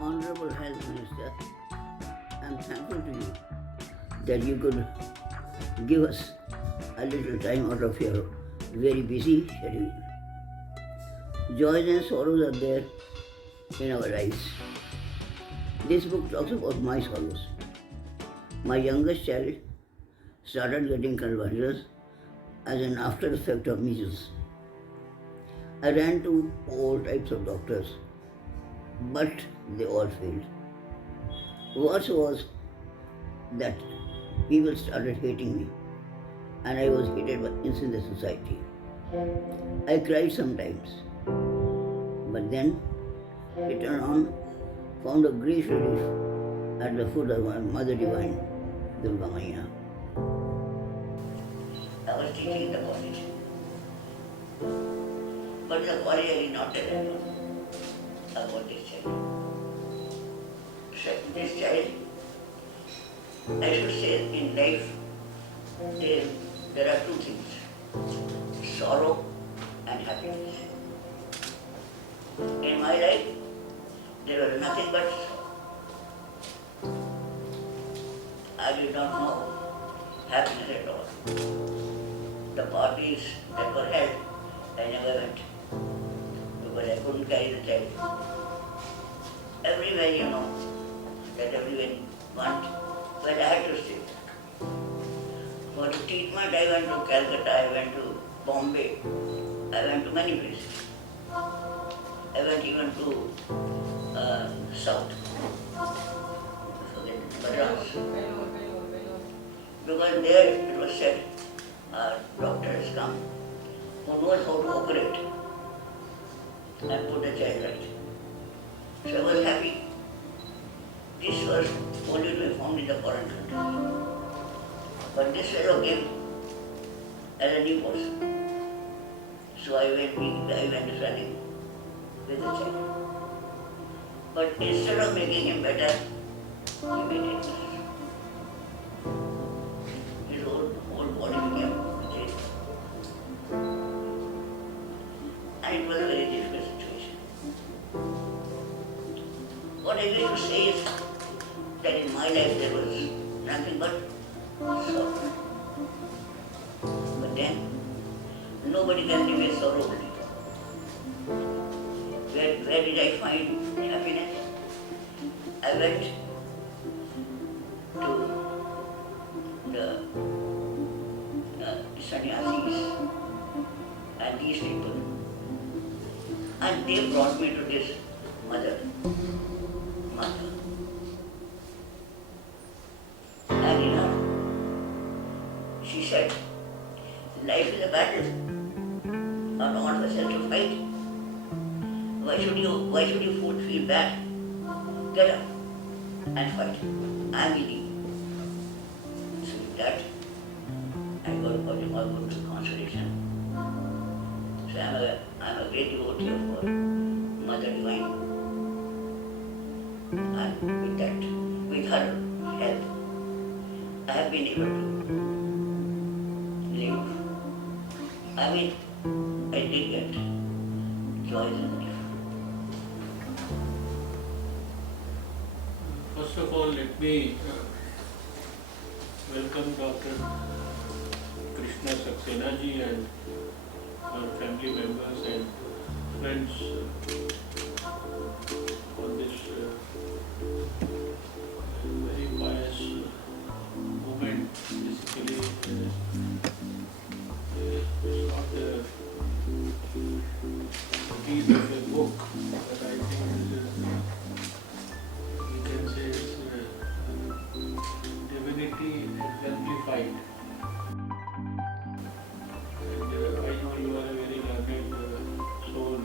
Honorable Health Minister, I am thankful to you that you could give us a little time out of your very busy schedule. Joys and sorrows are there in our lives. This book talks about my sorrows. My youngest child started getting convulsions as an after effect of measles. I ran to all types of doctors, but they all failed. Worse was that people started hating me, and I was hated in the society. I cried sometimes, but then later on found a great relief at the foot of my Mother Divine, Durga Maya. I was teaching in the college, but the college I did not tell anyone about this child. This child, I should say, in life, there are two things: sorrow and happiness. In my life, there was nothing but sorrow. I did not know happiness at all. The parties that were held, I never went because I couldn't carry the child. Everywhere, you know, that everyone wants, but I had to stay. For the treatment, I went to Calcutta, I went to Bombay, I went to many places. I went even to South, Madras. Because there it was said, doctor has come who knows how to operate and put the child right. So I was happy. This was only to be found in the foreign country. But this fellow came as a new person. So I went running with the child. But instead of making him better, he made it worse. His whole body became changed. And it was a very difficult situation. What I wish to say is that in my life there was nothing but sorrow. But then, nobody can live with sorrow only. Where did I find happiness? I went to the sannyasis and these people, and they brought me to this mother. And you know, she said, life is a battle, not all yourself to fight. Why should you feel bad? Get up and fight. I'm with you. So with that, I got to put him all to consolation. So I'm a great devotee of Mother Divine. And with that, with her help, I have been able to live. I mean, I did get joys in life. First of all, let me welcome Dr. Krishna Saksena ji and our family members and friends on this very pious movement. Basically, it's not a piece of a book that I think is, we can say, is divinity exemplified. And I know you are a very learned soul.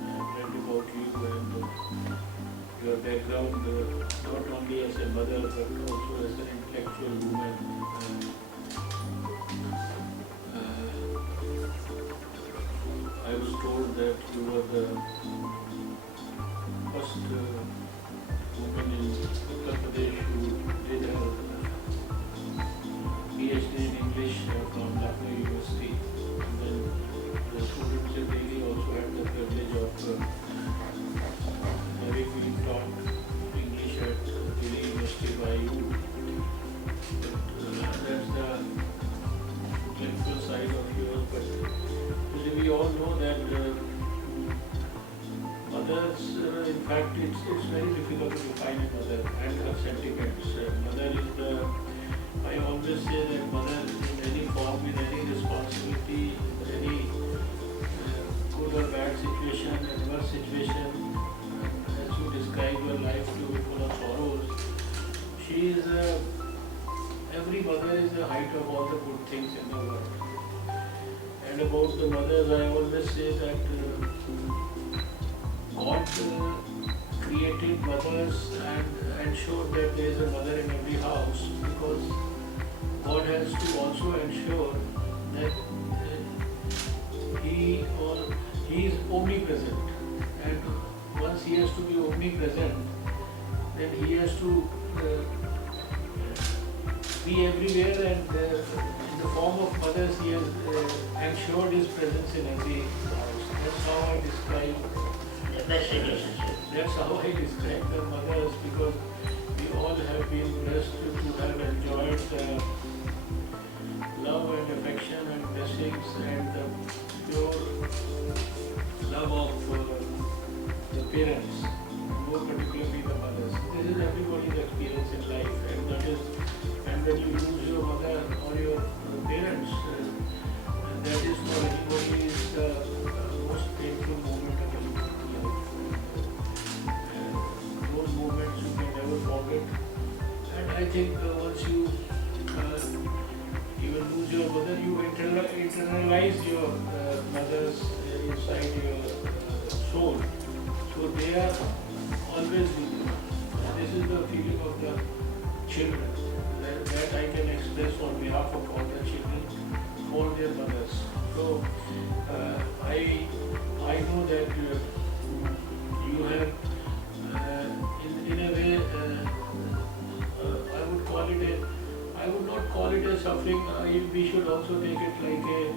I've read about you and your background, not only as a mother but also as an intellectual woman. I was told that you were the first woman in Uttar Pradesh who did her PhD in English from Lucknow University. And then the students in Delhi also had the privilege of having been taught English at Delhi University by you. But that's the intellectual side of yours. But we all know that mothers, in fact, it's very difficult to define a mother and her sentiments. Mother is the, I always say that mother in any form, in any responsibility, in any good or bad situation, adverse situation, as you describe your life to be full of sorrows, she is, every mother is the height of all the good things in the world. And about the mothers, I always say that God created mothers and ensured that there is a mother in every house, because God has to also ensure that He is omnipresent. And once He has to be omnipresent, then He has to be everywhere, and in the form of mothers, He has ensured His presence in every house. That's how I describe The best relationship. That's how I describe the mothers, because we all have been blessed to have enjoyed love and affection and blessings and the pure love of the parents, more particularly the mothers. This is everybody's experience in life, and that is, and when you lose your mother or your parents, that is for anybody's most painful moment of life. Those moments you can never forget. And I think once you even lose your mother, you internalize your mothers inside your soul. So they are always with you. This is the feeling of the children that I can express on behalf of all the children for their mothers. So I know that you have in a way I would not call it a suffering. We should also take it like a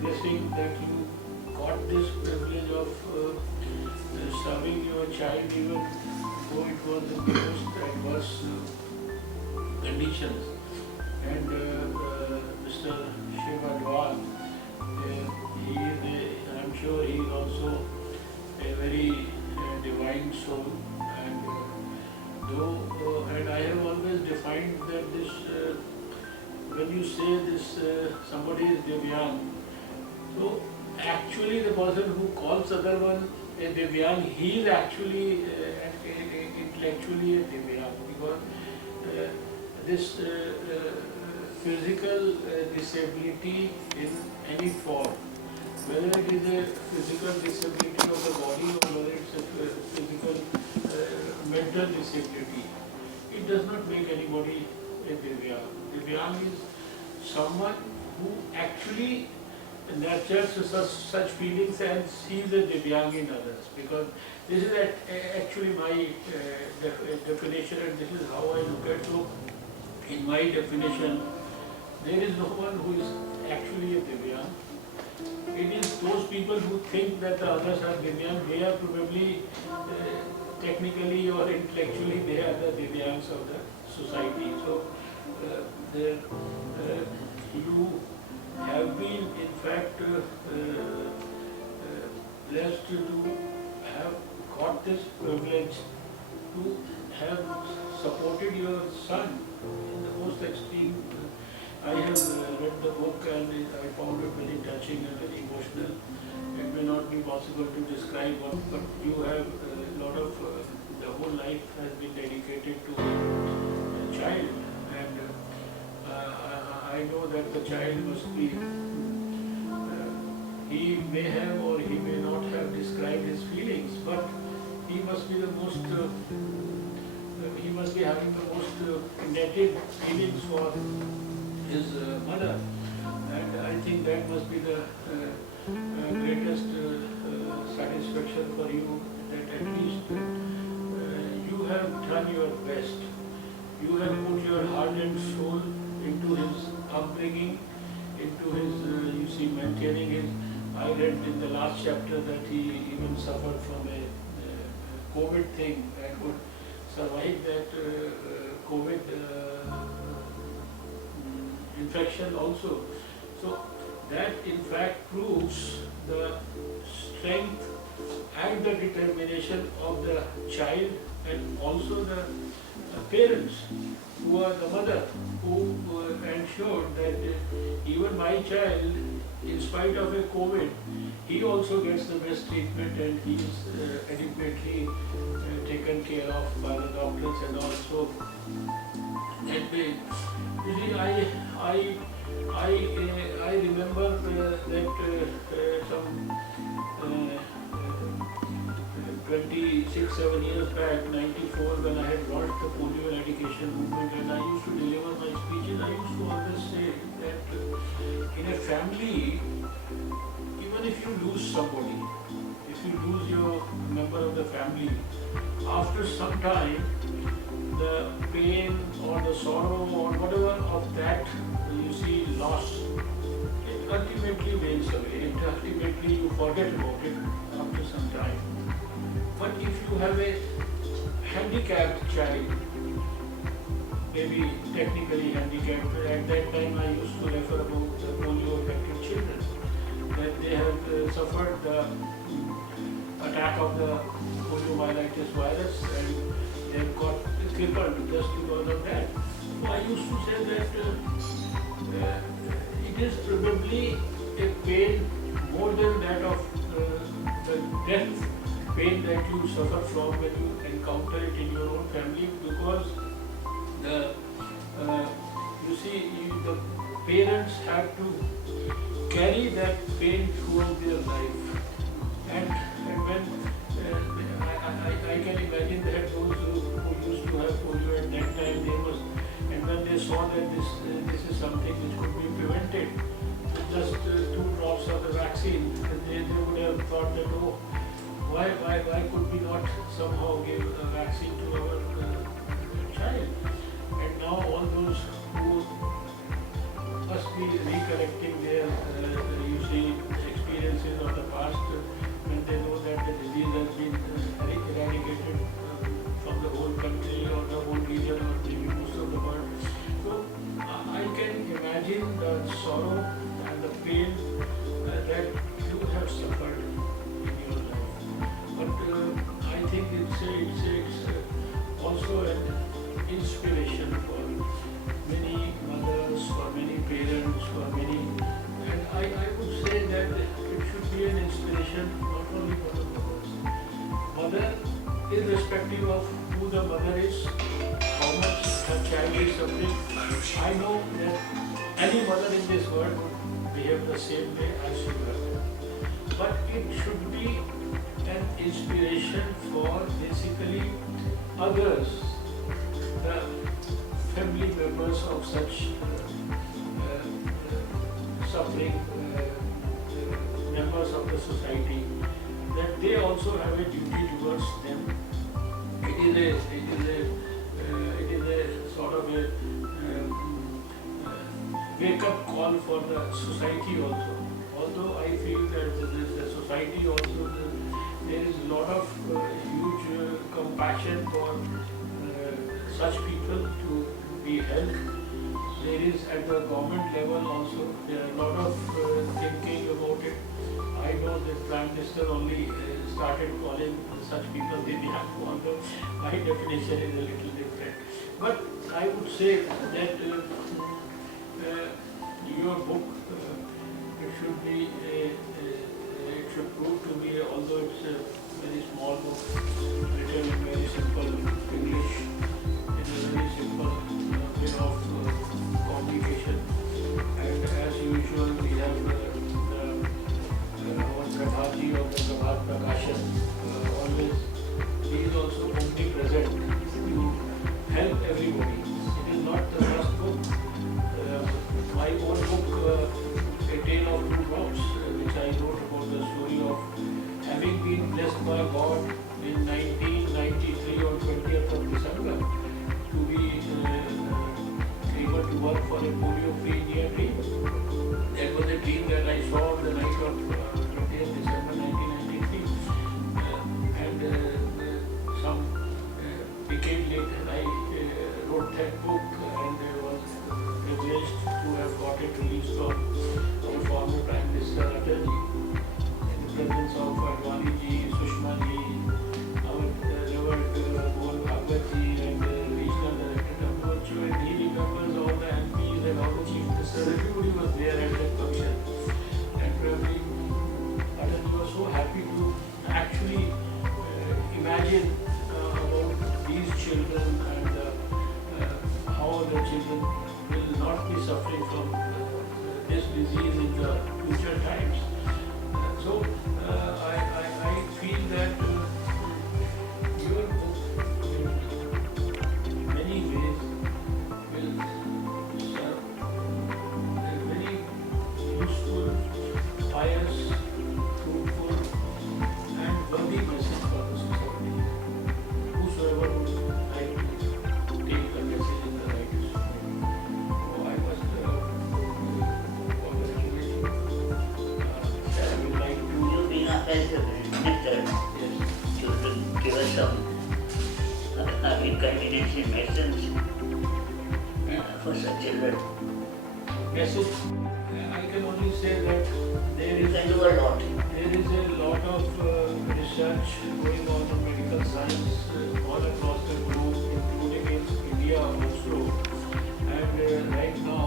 blessing that you got this privilege of serving your child, even though it was in the most adverse conditions. And Mr. Shiva Dwal, I'm sure he is also a very divine soul. And and I have always defined that this, when you say this, somebody is Divyang, so actually the person who calls other one a Divyang, he is actually intellectually a Divyang, because this physical disability in any form, whether it is a physical disability of the body or whether it's a physical mental disability, it does not make anybody a Divyang. Divyang is someone who actually nurtures such feelings and sees a Divyang in others, because this is actually my definition, and this is how I look at it. So, in my definition, there is no one who is actually a Divyang. It is those people who think that the others are Divyang, they are probably technically or intellectually they are the Divyangs of the society. So you have been in fact blessed to have got this privilege to have supported your son in the most extreme. I have read the book and I found it very touching and very emotional. And when not be possible to describe what, but you have a lot of, the whole life has been dedicated to a child, and I know that the child must be, he may have or he may not have described his feelings, but he must be the most, he must be having the most indebted feelings for his mother, and I think that must be the greatest satisfaction for you, that at least you have done your best. You have put your heart and soul into his upbringing, into his, you see, maintaining his. I read in the last chapter that he even suffered from a COVID thing that would survive that COVID infection also. So that in fact proves the strength and the determination of the child, and also the parents who are the mother, who ensured that even my child, in spite of a COVID, he also gets the best treatment and he is adequately taken care of by the doctors and also. And you see, I remember that some 7 years back, 94, when I had launched the polio eradication movement, and I used to deliver my speeches, I used to always say that in a family, even if you lose somebody, if you lose your member of the family, after some time, the pain or the sorrow or whatever of that, you see, loss, it ultimately wanes away. It ultimately you forget about it after some time. But if you have a handicapped child, maybe technically handicapped, at that time I used to refer about the polio-affected children, that they have suffered the attack of the poliomyelitis virus and they have got crippled just because of that. So I used to say that it is probably a pain more than that of the death pain that you suffer from when you encounter it in your own family, because the you see, the parents have to carry that pain throughout their life, and when I can imagine that those who used to have polio at that time, they must, and when they saw that this is something which could be prevented with just 2 drops of the vaccine, they would have thought that, oh, why could we not somehow give a vaccine to our child? And now all those who must be recollecting their, you see, experiences of the past, when they know that the disease has been eradicated from the whole country or the whole region or maybe most of the world. So I can imagine the sorrow and the pain that you have suffered in your life. But I think it's also an inspiration for many mothers, for many parents, for many, and I would say that it should be an inspiration not only for the mothers. Mother, irrespective of who the mother is, how much her child is suffering, I know that any mother in this world would behave the same way as she does. But it should be an inspiration for basically others, the family members of such suffering members of the society, that they also have a duty towards them. It is a sort of a wake-up call for the society also. Although I feel that the society also, there is a lot of huge compassion for such people to be helped. There is at the government level also, there are a lot of thinking about it. I know the Prime Minister only started calling such people DIVYANG, although my definition is a little different. But I would say that your book, it should prove to be, although it's a very small book, written in very simple English, in a very simple way of communication. And as usual, we have our Prabhati or the Prabhat Prakashan. Always, he is also omnipresent to help everybody. It is not the first book. My own book, A Tale of Two Drops, which I wrote about the story of having been blessed by God in 1993 on 20th of December to be able to work for a polio-free India dream. That was a dream that I saw on the night of 20th December 1993. Some decade later, I wrote that book and was privileged to have got it released from our former Prime Minister Atalji in the presence of Advani ji, Sushma ji, our Reverend Mohan Bhagwat ji, and Regional Director Tambochu, and he remembers all the MPs and all the chief ministers. Everybody was there at that function, and probably Atalji was so happy to actually imagine about these children and how the children will not be suffering from this disease in the future times. So I feel that your book in many ways will serve a very useful, pious, fruitful and worthy message for the society. Whosoever would like to take the message in the right way. So I must congratulate you. I would like to. You being a health minister, Yes. should give us some inconveniencing medicines for such children. Message. I can only say that there You is can do a lot. There is a lot of research going on in medical science all across the globe, including in India also. And right now,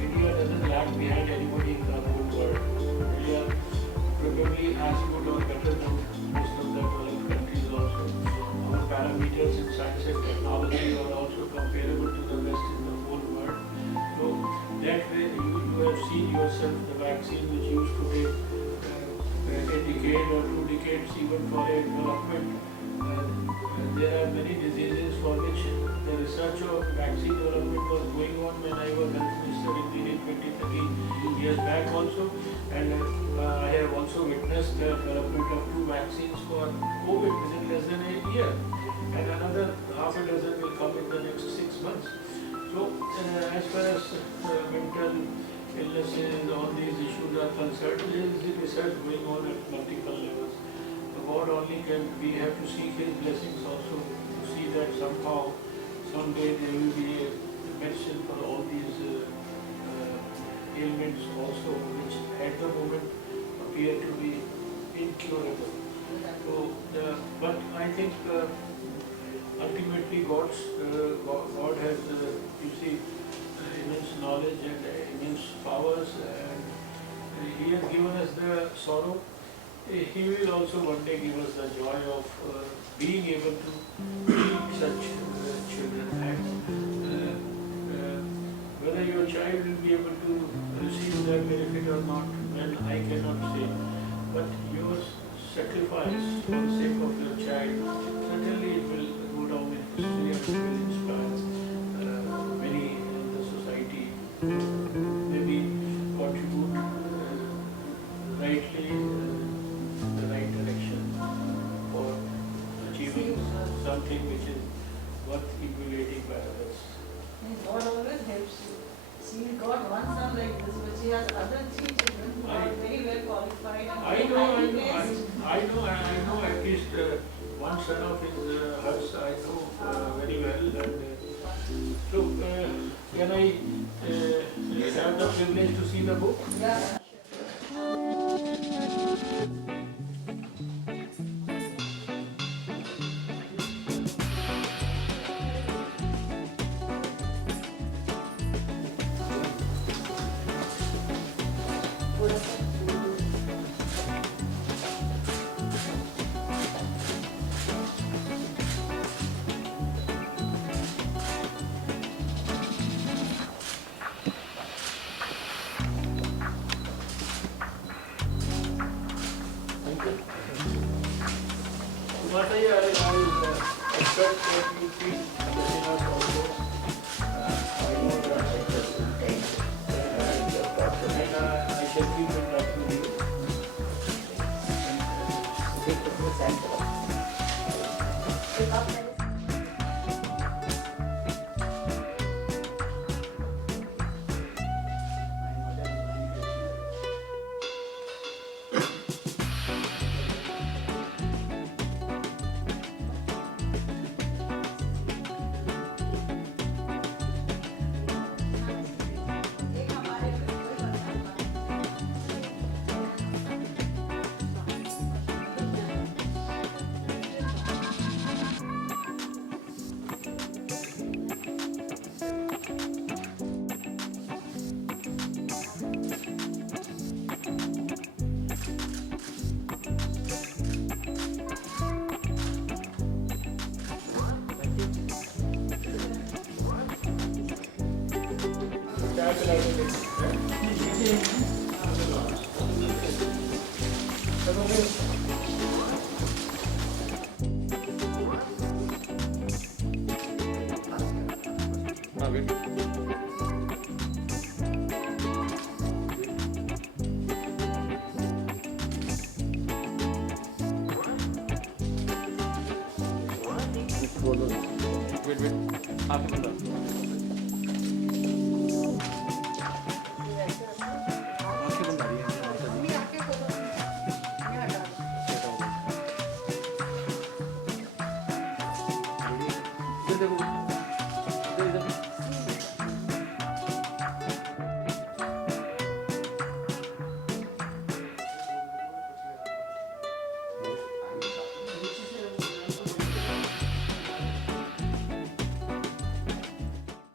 India doesn't lag behind anybody in the whole world. We are probably as good or better than most of the developed countries also. Our parameters in science and technology are also comparable to the best in the whole world. So that way, you have seen yourself the vaccine which used to take a decade or 2 decades even for a development. There are many diseases for which the research of vaccine development was going on when I was health minister in 20-30 years back also. And I have also witnessed the development of 2 vaccines for COVID within less than a year. And another half a dozen will come in the next 6 months. So as far as mental illnesses, all these issues are concerned, there is research going on at multiple levels. God only can, we have to seek His blessings also to see that somehow, someday there will be a medicine for all these ailments also, which at the moment appear to be incurable. So, but I think ultimately God has, you see, immense knowledge and immense powers, and He has given us the sorrow. He will also one day give us the joy of being able to treat such children. And whether your child will be able to receive that benefit or not, well, I cannot say. But your sacrifice for the sake of your child, certainly it will go down in history and it will inspire many in the society to maybe contribute rightly the right direction for achieving something which is worth emulating by others. And God always helps you. See, we got one son like this, but she has other 3 children who are very well qualified and I very know highly placed. at least one son of hers I know very well. And so, can I have the privilege to see the book? Yeah. But I expect that you keep letting us also. I know that. And I shall keep in touch with you. एक हमारे पे कोई बता क्या चलाएंगे? Wait. Half a minute.